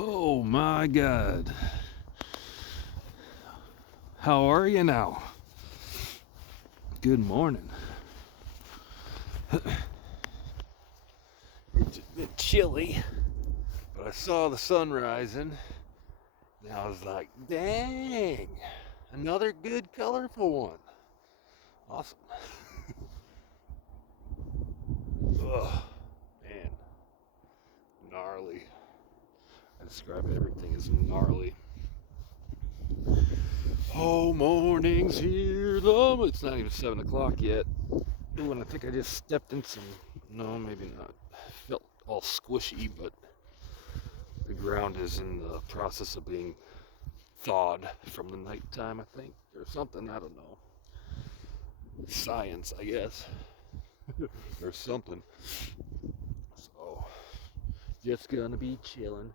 Oh my God. How are you now? Good morning. It's a bit chilly, but I saw the sun rising, and I was like, dang, another good colorful one. Awesome. Ugh, man, gnarly. I describe everything as gnarly. Oh, morning's here, though. It's not even 7 o'clock yet. Ooh, and I think I just stepped in some, no, maybe not. Felt all squishy, but the ground is in the process of being thawed from the nighttime, I think, or something. I don't know. Science, I guess, or something. So, just gonna be chilling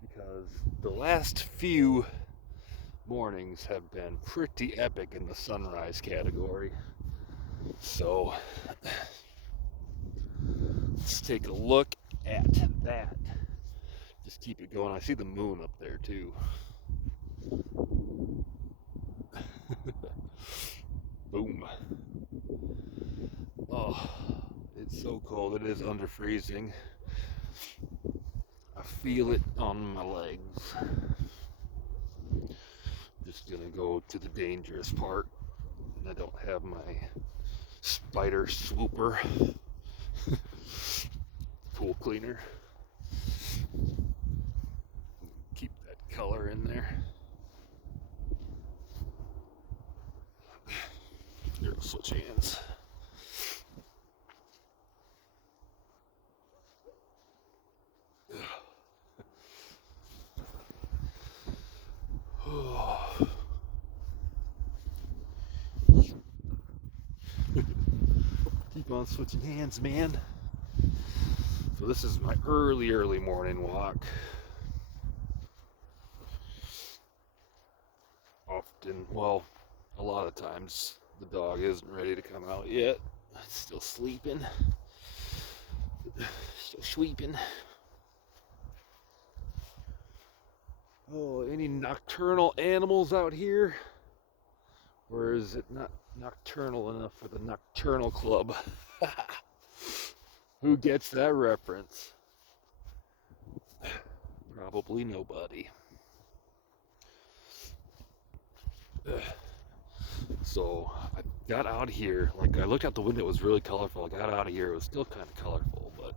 because the last few mornings have been pretty epic in the sunrise category. So, let's take a look at that. Just keep it going. I see the moon up there too. Boom. Oh, it's so cold. It is under freezing. I feel it on my legs. Just gonna go to the dangerous part. I don't have my spider swooper pool cleaner. Keep that color in there. Here, we'll switch hands. Keep on switching hands, man. So this is my early morning walk. Often, well, a lot of times the dog isn't ready to come out yet. It's still sleeping. Still sweeping. Oh, any nocturnal animals out here? Or is it not nocturnal enough for the nocturnal club? Who gets that reference? Probably nobody. So I got out here, like I looked out the window, it was really colorful. I got out of here, it was still kind of colorful, but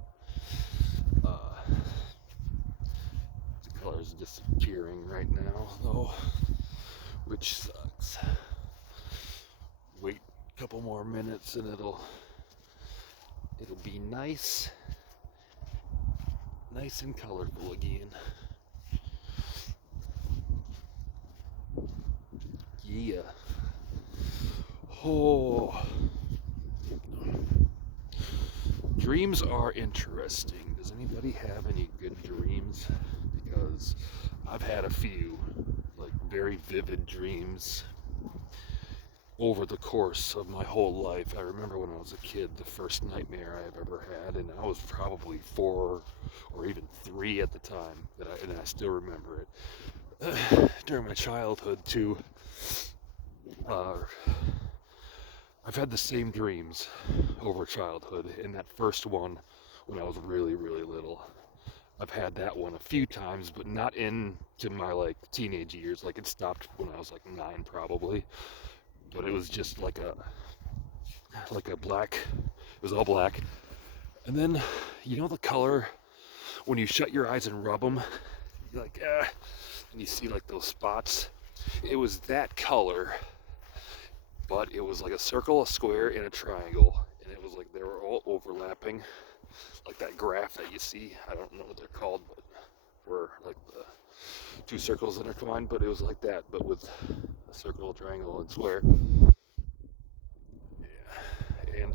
the color's disappearing right now, though, which sucks. Wait a couple more minutes and it'll be nice and colorful again. Yeah. Oh. Dreams are interesting. Does anybody have any good dreams? Because I've had a few, like very vivid dreams over the course of my whole life. I remember when I was a kid, the first nightmare I've ever had, and I was probably 4 or even 3 at the time, and I still remember it. During my childhood too, I've had the same dreams over childhood, and that first one when I was really little. I've had that one a few times, but not into my like teenage years. Like it stopped when I was like 9 probably. But it was just like a black, it was all black. And then, you know the color, when you shut your eyes and rub them, you're like, and you see like those spots? It was that color, but it was like a circle, a square, and a triangle. And it was like they were all overlapping, like that graph that you see. I don't know what they're called, but where like the 2 circles intertwined, but it was like that, but with a circle, triangle, and square. Yeah. And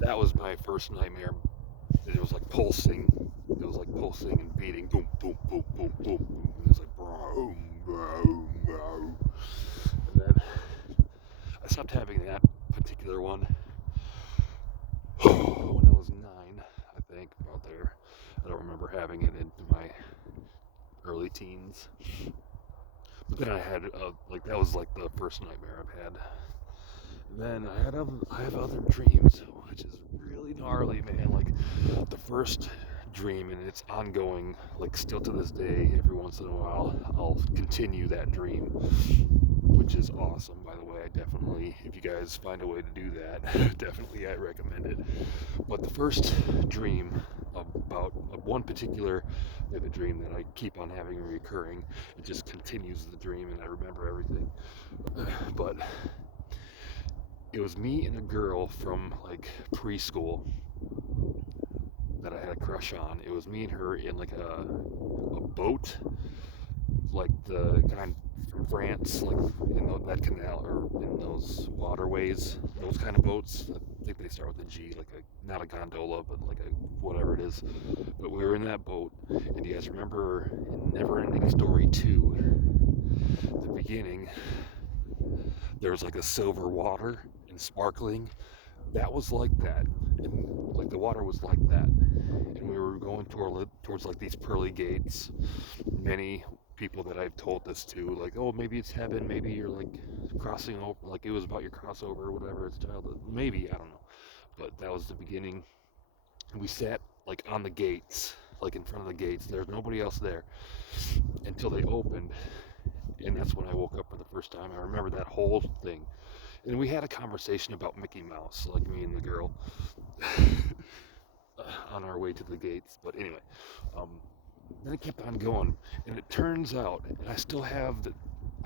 that was my first nightmare. It was like pulsing. It was like pulsing and beating. Boom, boom, boom, boom, boom, boom. And it was like boom, boom, boom. And then I stopped having that particular one when I was 9, I think, about there. I don't remember having it into my early teens. But then I had, like, that was like the first nightmare I've had. Then I have other dreams, which is really gnarly, man. Like, the first dream, and it's ongoing, like, still to this day, every once in a while, I'll continue that dream, which is awesome, by the way. I definitely, if you guys find a way to do that, definitely I recommend it. But the first dream about one particular vivid dream that I keep on having recurring, it just continues the dream, and I remember everything. But it was me and a girl from, like, preschool that I had a crush on. It was me and her in, like, a boat, like the kind from France, like in that canal or in those waterways, those kind of boats. I think they start with a G, like not a gondola, but like a whatever it is. But we were in that boat, and you guys remember in Never-Ending Story 2, the beginning, there was like a silver water and sparkling. That was like that, and like the water was like that, and we were going towards like these pearly gates. Many people that I've told this to, like, oh, maybe it's heaven, maybe you're like crossing over, like it was about your crossover or whatever as childhood, maybe, I don't know, but that was the beginning. And we sat like on the gates, like in front of the gates. There's nobody else there until they opened, and that's when I woke up for the first time. I remember that whole thing, and we had a conversation about Mickey Mouse, like me and the girl, on our way to the gates. But anyway, then it kept on going, and it turns out, and I still have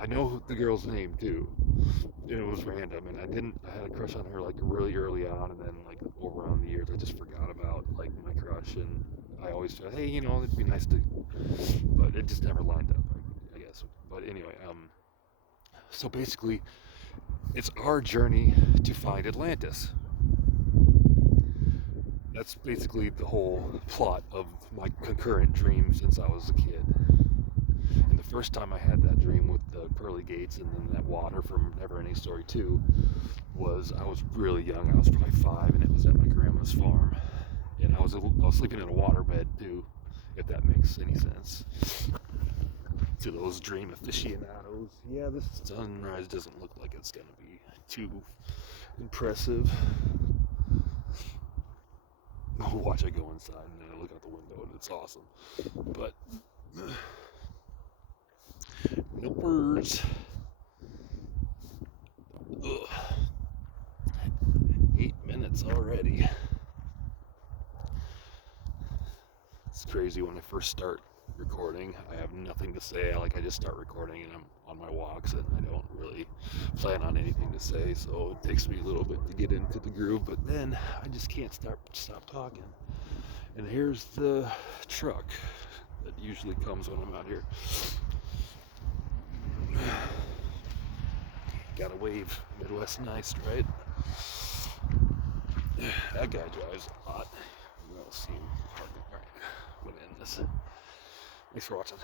I know the girl's name too, and it was random, and I had a crush on her like really early on, and then like over on the years I just forgot about like my crush, and I always thought, hey, it'd be nice to, but it just never lined up, I guess. But anyway, so basically, it's our journey to find Atlantis. That's basically the whole plot of my concurrent dream since I was a kid. And the first time I had that dream with the pearly gates and then that water from Never-Ending Story 2 was, I was really young. I was probably 5, and it was at my grandma's farm. And I was sleeping in a waterbed too, if that makes any sense to those dream aficionados. Yeah, this sunrise doesn't look like it's gonna be too impressive. Watch I go inside and then I look out the window and it's awesome. But no birds. Ugh. 8 minutes already. It's crazy when I first start recording. I have nothing to say. I just start recording and I'm on my walks and I don't really plan on anything to say, so it takes me a little bit to get into the groove, but then I just can't stop talking. And here's the truck that usually comes when I'm out here. Gotta wave. Midwest nice, right? That guy drives a lot. We'll see him parking. Alright, I'm gonna end this. Thanks for watching.